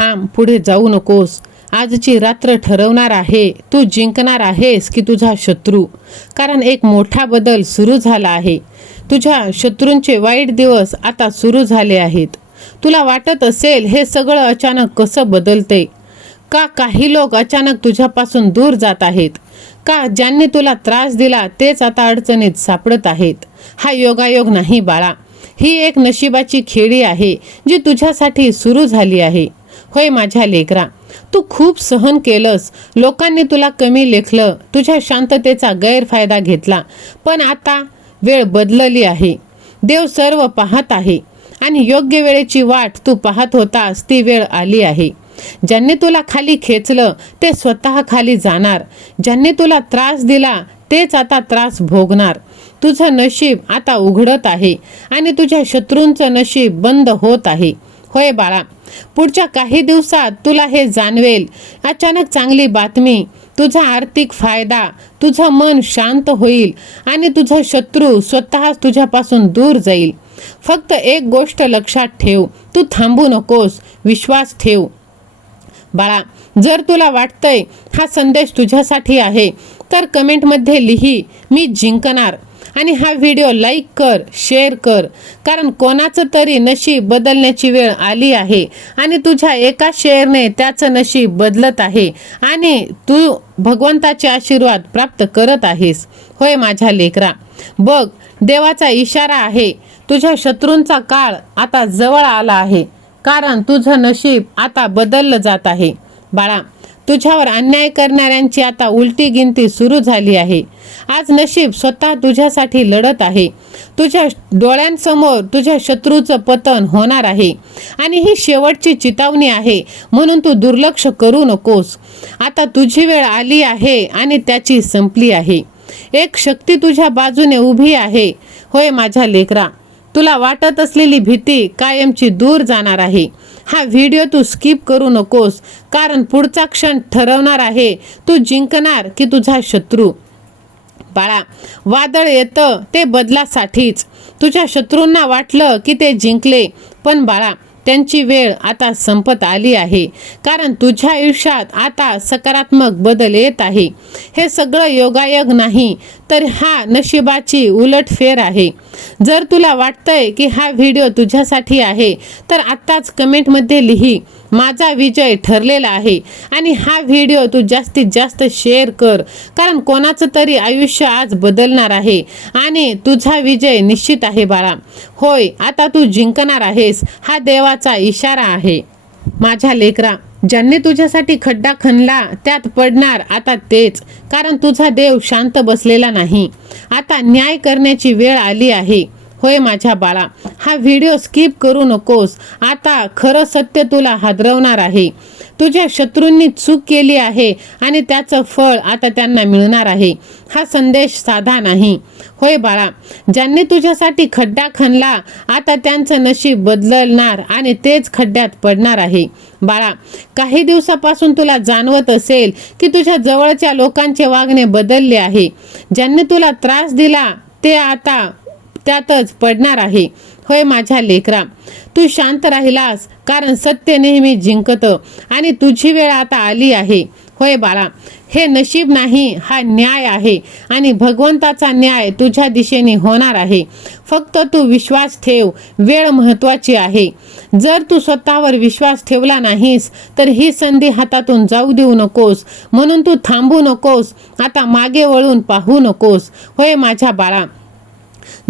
थांब, पुढे जाऊ नकोस. आजची रात्र ठरवणार आहे तू जिंकणार आहेस की तुझा शत्रू. कारण एक मोठा बदल सुरू झाला आहे. तुझ्या शत्रूंचे वाईट दिवस आता सुरू झाले आहेत. तुला वाटत असेल हे सगळं अचानक कसं बदलते. का काही लोक अचानक तुझ्यापासून दूर जात आहेत. का ज्यांनी तुला त्रास दिला तेच आता अडचणीत सापडत आहेत. हा योगायोग नाही बाळा, ही एक नशिबाची खेळी आहे जी तुझ्यासाठी सुरू झाली आहे. होय माझ्या लेकरा, तू खूप सहन केलंस. लोकांनी तुला कमी लेखलं, तुझ्या शांततेचा गैरफायदा घेतला. पण आता वेळ बदलली आहे. देव सर्व पाहत आहे आणि योग्य वेळेची वाट तू पाहत होतास ती वेळ आली आहे. ज्यांनी तुला खाली खेचलं ते स्वतः खाली जाणार. ज्यांनी तुला त्रास दिला तेच आता त्रास भोगणार. तुझं नशीब आता उघडत आहे आणि तुझ्या शत्रूंचं नशीब बंद होत आहे. होय बाळा, पुढच्या काही दिवसात तुला हे जाणवेल. अचानक चांगली बातमी, तुझा आर्थिक फायदा, तुझं मन शांत होईल आणि तुझा शत्रू स्वतःच तुझ्यापासून दूर जाईल. फक्त एक गोष्ट लक्षात ठेव, तू थांबू नकोस, विश्वास ठेव. बाळा, जर तुला वाटतंय हा संदेश तुझ्यासाठी आहे तर कमेंटमध्ये लिही मी जिंकणार आणि हा व्हिडिओ लाईक कर, शेअर कर. कारण कोणाचं तरी नशीब बदलण्याची वेळ आली आहे आणि तुझ्या एका शेअरने त्याचं नशीब बदलत आहे आणि तू भगवंताचे आशीर्वाद प्राप्त करत आहेस. होय माझ्या लेकरा, बघ देवाचा इशारा आहे. तुझ्या शत्रूंचा काळ आता जवळ आला आहे. कारण तुझं नशीब आता बदललं जात आहे. बाळा, तुझ्यावर अन्याय करणाऱ्यांची आता उलटी गिनती सुरू झाली आहे. आज नशीब स्वतः तुझ्यासाठी लढत आहे. तुझ्या डोळ्यांसमोर तुझ्या शत्रूचं पतन होणार आहे आणि ही शेवटची चितावणी आहे. म्हणून तू दुर्लक्ष करू नकोस. आता तुझी वेळ आली आहे आणि त्याची संपली आहे. एक शक्ती तुझ्या बाजूने उभी आहे. होय माझ्या लेकरा, तुला वाटत असलेली भीती कायमची दूर जाणार आहे. हा व्हिडिओ तू स्किप करू नकोस. कारण पुढचा क्षण ठरवणार आहे तू जिंकणार की तुझा शत्रू. बाळा, वादळ येतं ते बदलासाठीच. तुझ्या शत्रूंना वाटलं की ते जिंकले, पण बाळा त्यांची वेळ आता संपत आली आहे. कारण तुझ्या आयुष्यात आता सकारात्मक बदल येत आहे. हे सगळं योगायोग नाही तर हा नशिबाची उलटफेर आहे. जर तुला वाटतंय की हा व्हिडिओ तुझ्यासाठी आहे तर आत्ताच कमेंटमध्ये लिही माझा विजय ठरलेला आहे आणि हा व्हिडिओ तू जास्तीत जास्त शेअर कर. कारण कोणाचं तरी आयुष्य आज बदलणार आहे आणि तुझा विजय निश्चित आहे बाळा. होय, आता तू जिंकणार आहेस. हा देवाचा इशारा आहे. माझ्या लेकरा, ज्यांनी तुझ्यासाठी खड्डा खणला त्यात पडणार आता तेच. कारण तुझा देव शांत बसलेला नाही. आता न्याय करण्याची वेळ आली आहे. होय माझ्या बाळा, हा व्हिडिओ स्किप करू नकोस. आता खरं सत्य तुला हादरवणार आहे. तुझ्या शत्रूंनी चूक केली आहे आणि त्याचं फळ आता त्यांना मिळणार आहे. हा संदेश साधा नाही. होय बाळा, ज्यांनी तुझ्यासाठी खड्डा खणला आता त्यांचं नशीब बदलणार आणि तेच खड्ड्यात पडणार आहे. बाळा, काही दिवसापासून तुला जाणवत असेल की तुझ्या जवळच्या लोकांचे वागणे बदलले आहे. ज्यांनी तुला त्रास दिला ते आता त्यातच पडणार आहे. होय माझ्या लेकरा, तू शांत राहिलास कारण सत्य नेहमी जिंकतं आणि तुझी वेळ आता आली आहे. होय बाळा, हे नशीब नाही, हा न्याय आहे आणि भगवंताचा न्याय तुझ्या दिशेने होणार आहे. फक्त तू विश्वास ठेव. वेळ महत्त्वाची आहे. जर तू स्वतःवर विश्वास ठेवला नाहीस तर ही संधी हातातून जाऊ देऊ नकोस. म्हणून तू थांबू नकोस. आता मागे वळून पाहू नकोस. होय माझ्या बाळा,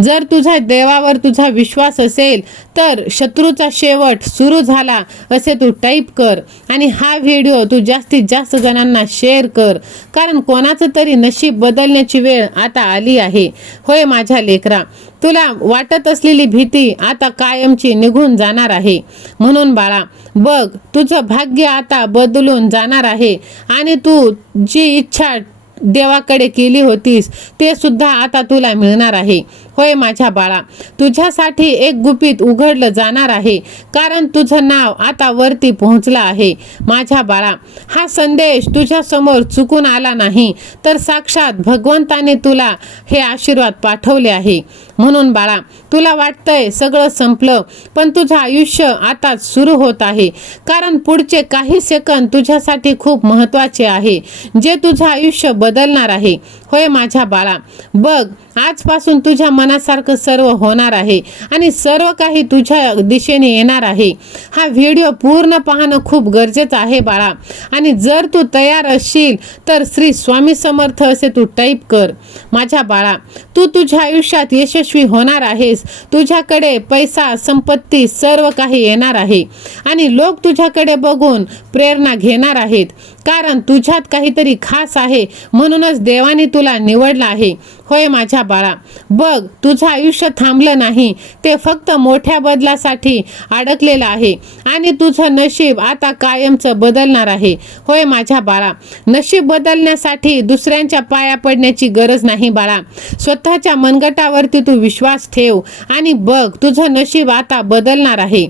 जर तुझा देवावर तुझा विश्वास असेल तर शत्रूचा शेवट सुरू झाला असे तू टाईप कर आणि हा व्हिडिओ तू जास्तीत जास्त जणांना शेअर कर. कारण कोणाचं तरी नशीब बदलण्याची वेळ आता आली आहे. होय माझ्या लेकरा, तुला वाटत असलेली भीती आता कायमची निघून जाणार आहे. म्हणून बाळा, बघ तुझं भाग्य आता बदलून जाणार आहे आणि तू जी इच्छा देवाकडे केली होतीस ते सुद्धा आता तुला मिळणार आहे. होय माझ्या बाळा, तुझ्यासाठी एक गुपित उघडलं जाणार आहे, कारण तुझं नाव आता वरती पोहोचलं आहे. माझ्या बाळा, हा संदेश तुझ्या समोर चुकून आला नाही, तर साक्षात भगवंताने तुला हे आशीर्वाद पाठवले आहे. म्हणून बाळा, तुला वाटतंय सगळं संपलं, पण तुझं आयुष्य आता सुरू होत आहे. कारण पुढचे काही सेकंद तुझ्यासाठी खूप महत्त्वाचे आहे, जे तुझं आयुष्य बदलणार आहे. होय माझ्या बाळा, बघ, आजपासून तुझ्या मनासारखं सर्व होणार आहे आणि सर्व काही तुझ्या दिशेने येणार आहे. हा व्हिडिओ पूर्ण पाहणं खूप गरजेचं आहे बाळा. आणि जर तू तयार असशील तर श्री स्वामी समर्थ असे तू टाईप कर. माझ्या बाळा, तू तुझ्या आयुष्यात यशस्वी होणार आहेस. तुझ्याकडे पैसा, संपत्ती सर्व काही येणार आहे आणि लोक तुझ्याकडे बघून प्रेरणा घेणार आहेत. कारण तुझ्यात काहीतरी खास आहे, म्हणूनच देवाने तुला निवडलं आहे. होय माझ्या बाळा, बघ, तुझं आयुष्य थांबलं नाही, ते फक्त मोठ्या बदलासाठी अडकलेलं आहे आणि तुझं नशीब आता कायमचं बदलणार आहे. होय माझ्या बाळा, नशीब बदलण्यासाठी दुसऱ्यांच्या पाया पडण्याची गरज नाही बाळा. स्वतःच्या मनगटावरती तू विश्वास ठेव आणि बघ, तुझं नशीब आता बदलणार आहे.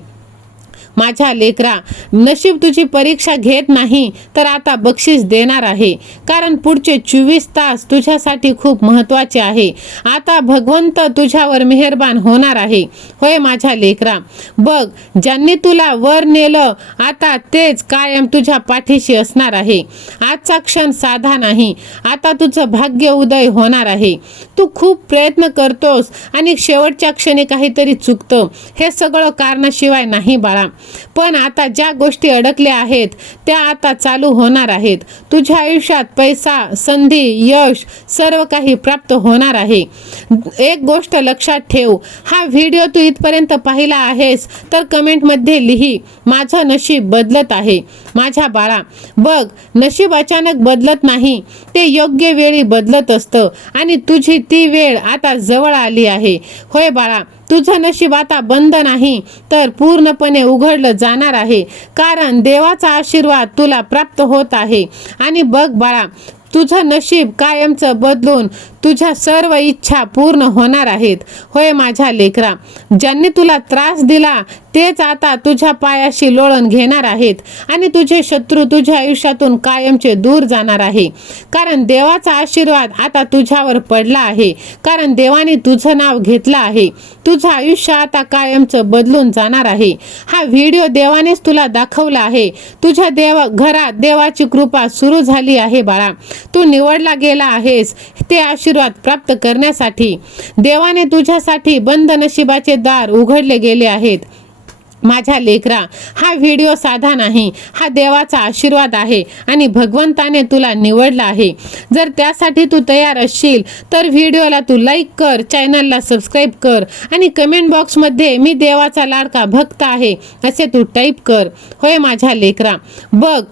माझ्या लेकरा, नशीब तुझी परीक्षा घेत नाही, तर आता बक्षीस देणार आहे. कारण पुढचे 24 तास तुझ्यासाठी खूप महत्त्वाचे आहे. आता भगवंत तुझ्यावर मेहरबान होणार आहे. होय माझ्या लेकरा, बघ, ज्यांनी तुला वर नेलं आता तेच कायम तुझ्या पाठीशी असणार आहे. आजचा क्षण साधा नाही, आता तुझं भाग्य उदय होणार आहे. तू खूप प्रयत्न करतोस आणि शेवटच्या क्षणी काहीतरी चुकतं. हे सगळं कारणाशिवाय नाही बाळा. पण आता ज्या गोष्टी अडकल्या आहेत त्या आता चालू होणार आहेत. तुझ्या आयुष्यात पैसा, संधी, यश सर्व काही प्राप्त होणार आहे. एक गोष्ट लक्षात ठेव, हा व्हिडिओ तू इथपर्यंत पाहिला आहेस तर कमेंटमध्ये लिही, माझं नशीब बदलत आहे. माझ्या बाळा, बघ, नशीब अचानक बदलत नाही, ते योग्य वेळी बदलत असतं आणि तुझी ती वेळ आता जवळ आली आहे. होय बाळा, तुझं नशीब आता बंद नाही, तर पूर्णपणे उघडलं जाणार आहे. कारण देवाचा आशीर्वाद तुला प्राप्त होत आहे. आणि बघ बाळा, तुझं नशीब कायमचं बदलून तुझ्या सर्व इच्छा पूर्ण होणार आहेत. होय माझ्या लेकरा, ज्यांनी तुला त्रास दिला तेच आता तुझ्या पायाशी लोळण घेणार आहेत आणि तुझे शत्रू तुझ्या आयुष्यातून कायमचे दूर जाणार आहे. कारण देवाचा आशीर्वाद आता तुझ्यावर पडला आहे. कारण देवाने तुझं नाव घेतलं आहे. तुझं आयुष्य आता कायमचं बदलून जाणार आहे. हा व्हिडिओ देवानेच तुला दाखवला आहे. तुझ्या घरात देवाची कृपा सुरू झाली आहे बाळा. तू निवडला गेला आहेस ते आशीर्वाद प्राप्त करण्यासाठी. देवाने तुझ्यासाठी बंद नशिबाचे दार उघडले गेले आहेत. माझ्या लेकरा, हा व्हिडिओ साधा नाही, हा देवाचा आशीर्वाद आहे आणि भगवंताने तुला निवडला आहे. जर त्यासाठी तू तयार असशील तर व्हिडिओला तू लाईक कर, चॅनलला सबस्क्राईब कर आणि कमेंट बॉक्समध्ये मी देवाचा लाडका भक्त आहे असे तू टाईप कर. होय माझ्या लेकरा, बघ,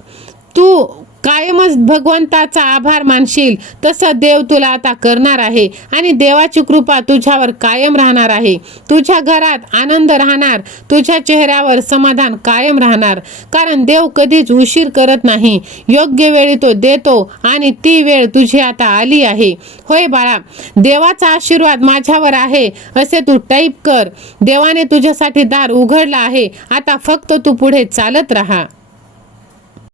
तू कायमच भगवंताचा आभार मानशील तसं देव तुला आता करणार आहे आणि देवाची कृपा तुझ्यावर कायम राहणार आहे. तुझ्या घरात आनंद राहणार, तुझ्या चेहऱ्यावर समाधान कायम राहणार. कारण देव कधीच उशीर करत नाही, योग्य वेळी तो देतो आणि ती वेळ तुझी आता आली आहे. होय बाळा, देवाचा आशीर्वाद माझ्यावर आहे असे तू टाईप कर. देवाने तुझ्यासाठी दार उघडला आहे, आता फक्त तू पुढे चालत राहा.